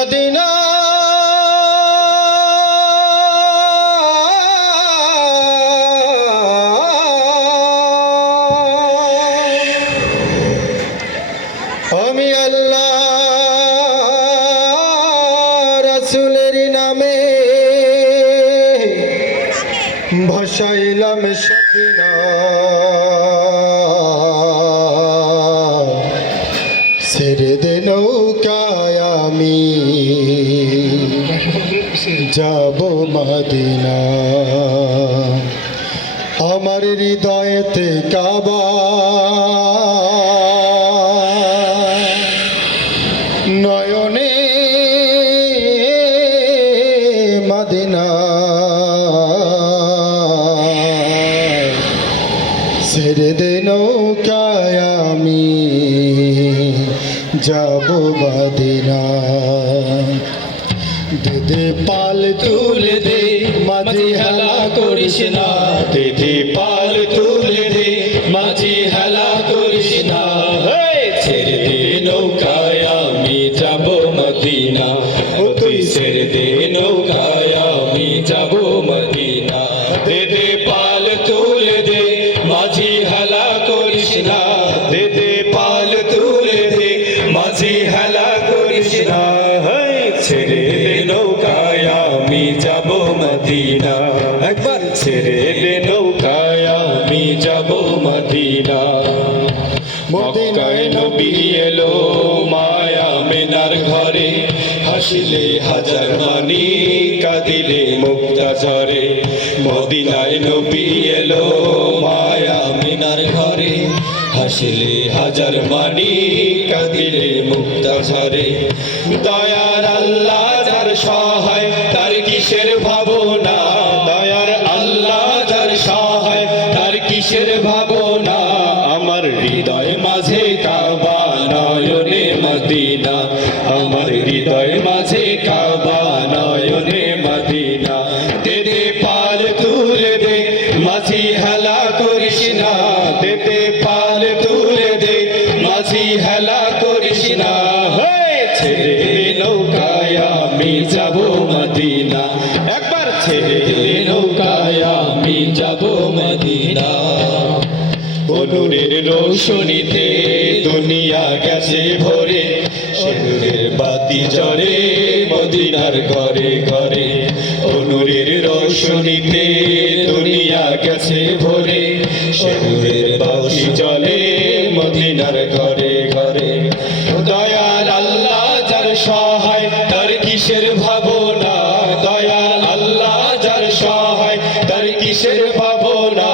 Medina আমি আল্লাহ রাসূলের নামে ভাসাইলাম সফিনা ছেড়ে দে নৌকায় আমি যাব মদিনা আমার হৃদয়েতে কাবা নয়নে মদিনা ছেড়ে দে নৌকায় আমি যাব মদিনা দে পাল তুলে দে মাঝি হেলা করিস না দে পাল তুলে দে মাঝি হেলা করিস না ছেড়ে দে নৌকায় আমি যাব মদিনা ও তুই ছেড়ে দে নৌকায় আমি যাব মদিনা দে পাল তুলে দে মাঝি হেলা করিস না দে পাল তুলে দে মাঝি হেলা করিস না ছেড়ে দে নৌকায় আমি যাব মদিনা একবার ছেড়ে দে নৌকায় আমি যাব মদিনা মক্কায় নবী এলো মায়া মেনার ঘরে হাসিলে হাজার মানি কাঁদিলে মুক্তা ঝরে মদিনায় নবী এলো মায়া মেনার ঘরে হাসিলে হাজার মানি কাঁদিলে মুক্তা ঝরে দয়ার আল্লাহ যার সহায় তার কিসের ভাবনা দয়ার আল্লাহ যার সহায় তার কিসের ভাবনা আমার হৃদয় মাঝে কাবা নয়নে মদিনা আমার হৃদয় মাঝে কাবা নয়নে মদিনা দে পাল তুলে দে মাঝি হেলা করিস না দে পাল তুলে দে মাঝি হেলা করিস না ছেড়ে দে নৌকায় আমি যাব মদিনা একবার ছেড়ে দে নৌকায় আমি যাব মদিনা নূরের রোশনীতে দুনিয়া গেছে ভরে নূরের বাতি জ্বলে মদিনার ঘরে ঘরে নূরের রোশনীতে দুনিয়া গেছে ভরে নূরের বাতি জ্বলে মদিনার ঘরে ঘরে দয়াল আল্লাহ যার সহায় তার কিসের ভাবনা দয়াল আল্লাহ যার সহায় তার কিসের ভাবনা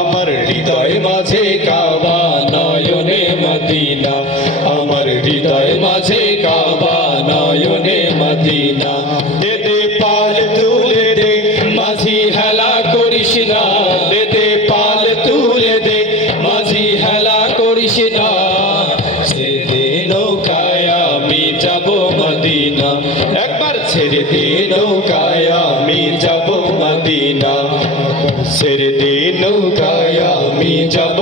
আমার হৃদয় মাঝে কাবা নয়নে মদিনা আমার হৃদয় মাঝে কাবা নয়নে মদিনা দে পাল তুলে দে মাঝি হেলা করিস না দে পাল তুলে দে মাঝি হেলা করিস না ছেড়ে দে নৌকায় আমি যাব মদিনা একবার ছেড়ে দে নৌকায় আমি যাব মদিনা ছেড়ে দে নৌকায় আমি যাব